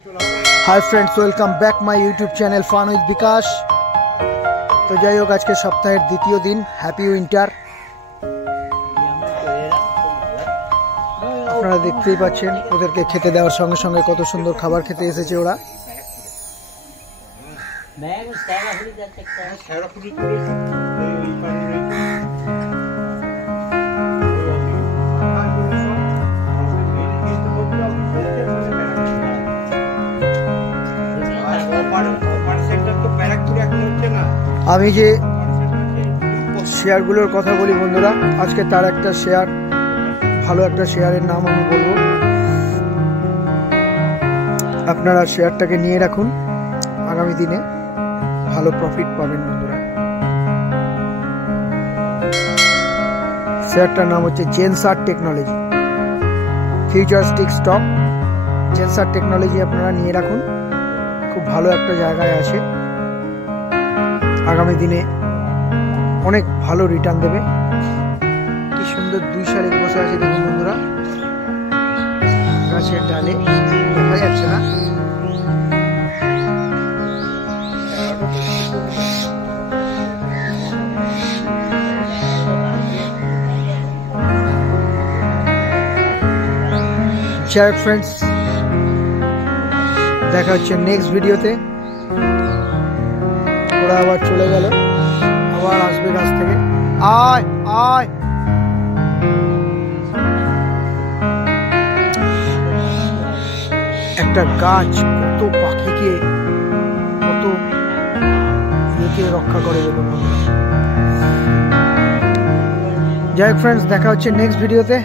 Hi friends, welcome back my YouTube channel फान with विकास। तो যাই হোক, আজকে সপ্তাহের দ্বিতীয় দিন। Happy winter. আপনারা দেখতেই পাচ্ছেন ওদেরকে খেতে দেওয়ার সঙ্গে সঙ্গে কত সুন্দর খাবার খেতে এসেছে ওরা। আমি যে শেয়ারগুলোর কথা বলি বন্ধুরা, আজকে তার একটা শেয়ার, ভালো একটা শেয়ারের নাম আমি বলবো। আপনারা শেয়ারটাকে নিয়ে রাখুন, আগামী দিনে ভালো প্রফিট পাবেন বন্ধুরা। শেয়ারটার নাম হচ্ছে Zensar technology, futuristic stock. Zensar technology আপনারা নিয়ে রাখুন, খুব ভালো একটা জায়গায় আছে, আগামী দিনে অনেক ভালো রিটার্ন দেবে। কি সুন্দর 2 শালিক বসে আছে দেখুন বন্ধুরা, গাছের ডালে, দেখা যাচ্ছে না। যাই ফ্রেন্ডস, দেখা হচ্ছে নেক্সট ভিডিওতে। ওরা আবার চলে গেল, আবার আসবে গাছ থেকে। আয় আয়, একটা গাছ কত পাখিকে, কত ইয়েকে রক্ষা করে দেখুন। যাই হোক ফ্রেন্ডস, দেখা হচ্ছে নেক্সট ভিডিওতে।